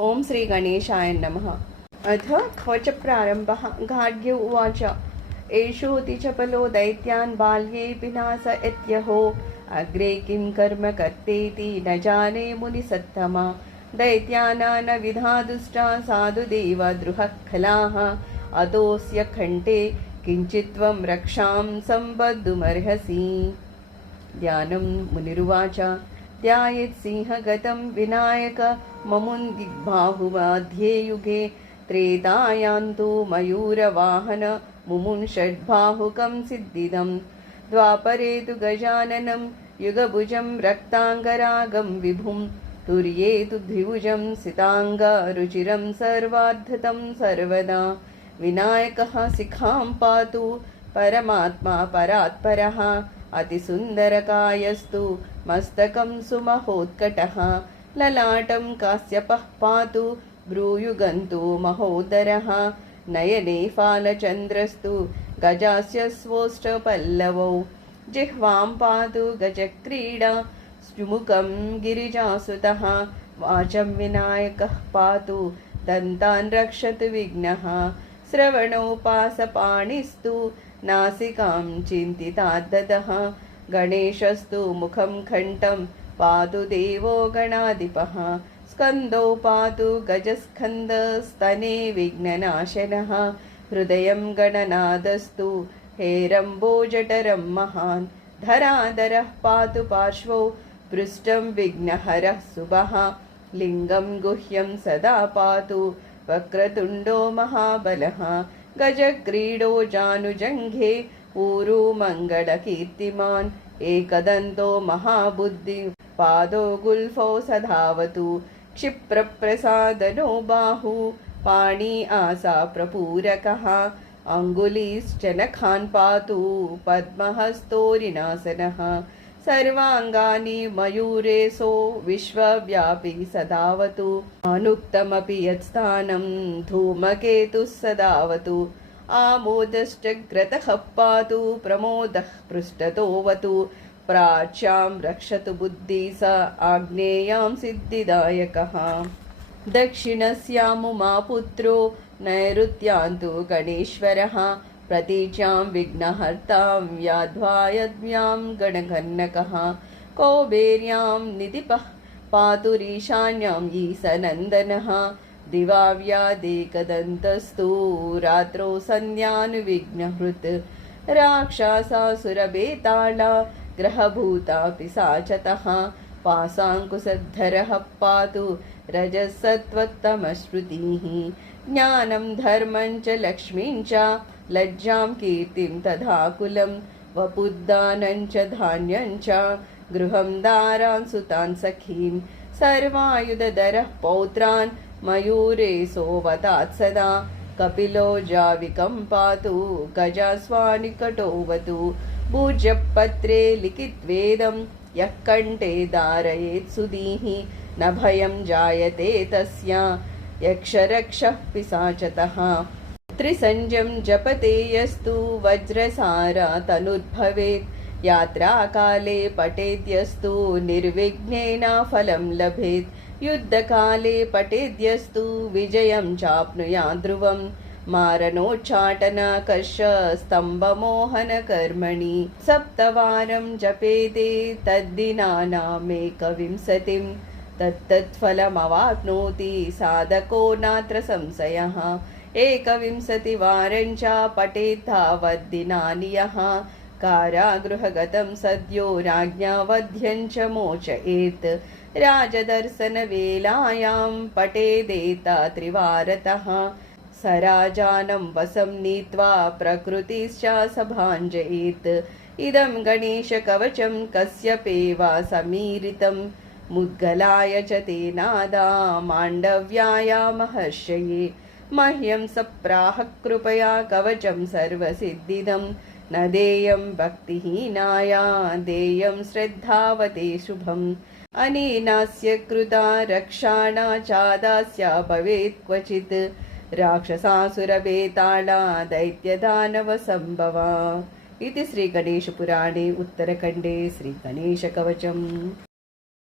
ओम श्री गणेशाय नमः। अथ कवच प्रारंभः। गार्ग्य उवाच एषोऽति चपलो दैत्यान् बाल्ये विनाश इत्यहो अग्रे किं कर्म कर्तेति न जाने मुनिसत्तमा दैत्याना न विधादुष्टा साधुदेव द्रुहखलाः अतोऽस्य खण्डे किञ्चित्त्वं रक्षां सम्बद्धुमर्हसि। ध्यानं मुनिरुवाच ध्यायेत् सिंहगतं विनायक ममुन्दिग्बाहुमध्ये युगे त्रेतायान्तु मयूरवाहन मुमुंषड्बाहुकं सिद्धिदं द्वापरे तु गजाननं युगभुजं रक्ताङ्गरागं विभुं तुर्ये तु द्विभुजं सिताङ्गरुचिरं सर्वाद्धतं सर्वदा विनायकः शिखां पातु परमात्मा परात्परः अतिसुन्दरकायस्तु मस्तकं सुमहोत्कटः ललाटं काश्यपः पातु भ्रूयुगन्तु महोदरः नयने फालचन्द्रस्तु गजास्य स्वोष्ठपल्लवौ जिह्वां पातु गजक्रीडा सुमुखं गिरिजासुतः वाचं विनायकः पातु दन्तान् रक्षतु विघ्नः श्रवणौ पासपाणिस्तु नासिकां चिन्तिताद्दतः गणेशस्तु मुखं घण्टं पातु देवो गणाधिपः स्कन्दौ पातु गजस्कन्दस्तने विघ्ननाशनः हृदयं गणनादस्तु हेरम्बोजठरं महान् धराधरः पातु पार्श्वौ पृष्ठं विघ्नहरः शुभः लिङ्गं गुह्यं सदा पातु वक्रतुण्डो महाबलः गजक्रीडो जानुजङ्घे ऊरु मङ्गलकीर्तिमान् एकदन्तो महाबुद्धि पादो गुल्फौ सधावतु क्षिप्रप्रसादनो बाहु पाणि आसा प्रपूरकः अङ्गुलीश्च नखान् पातु पद्महस्तोरिनासनः सर्वाङ्गानि मयूरेशो विश्वव्यापी सदावतु अनुक्तमपि यत्स्थानं धूमकेतुः सदावतु आमोदश्चग्रतः पातु प्रमोदः पृष्ठतोऽवतु प्राच्यां रक्षतु बुद्धि स आग्नेयां सिद्धिदायकः दक्षिणस्यामुमापुत्रो नैऋत्यान्तु गणेश्वरः प्रतीच्यां विघ्नहर्तां याध्वायद्भ्यां गणघन्नकः कौबेर्यां निधिपः पातुरीशान्यां ईशनन्दनः दिवाव्यादेकदन्तस्तु रात्रौ सन्ध्यानुविघ्नहृत् राक्षसासुरबेताళा ग्रहभूता पिशाचतः पाशाङ्कुशधरः पातु रजसत्त्वत्तमश्रुतिः ज्ञानं धर्मं च लक्ष्मीं च लज्जां कीर्तिं तथा कुलं वपुद्दानं च धान्यं च गृहं दारान् सुतान् सखीन् सर्वायुधधरः पौत्रान् मयूरेशोऽवतात् सदा कपिलो जाविकं पातु गजास्वानिकटोऽवतु भूजपत्रे लिखितवेदं यः कण्ठे धारयेत् सुधीः न भयं जायते तस्य यक्षरक्षः पिशाचतः त्रिसंज्ञं जपते यस्तु वज्रसारा तनुर्भवेत् यात्राकाले पठेद्यस्तु निर्विघ्नेन फलं लभेत् युद्धकाले पठेद्यस्तु विजयं चाप्नुयात् ध्रुवं मारणोच्चाटनकर्ष स्तम्भमोहनकर्मणि सप्तवारं जपेते तद्दिनानामेकविंशतिं तत्तत्फलमवाप्नोति साधको नात्र संशयः एकविंशतिवारं च पठेत् तावद्दिनानि यः कारागृहगतं सद्यो राज्ञावध्यं च मोचयेत् राजदर्शनवेलायां पठेदेता त्रिवारतः सराजानं वशं नीत्वा प्रकृतिश्च सभाञ्जयेत् इदं गणेशकवचं कस्यपेवा समीरितं मुद्गलाय च तेनादा माण्डव्याया महर्षये मह्यं सप्राह कृपया कवचं सर्वसिद्धिदं न देयं भक्तिहीनाया देयं श्रद्धावते शुभम् अनेनास्य कृता रक्षाणा चादास्या भवेत् क्वचित् राक्षसासुरबेताళा दैत्यदानवसम्भवा इति श्रीगणेशपुराणे उत्तरखण्डे श्रीगणेशकवचम्।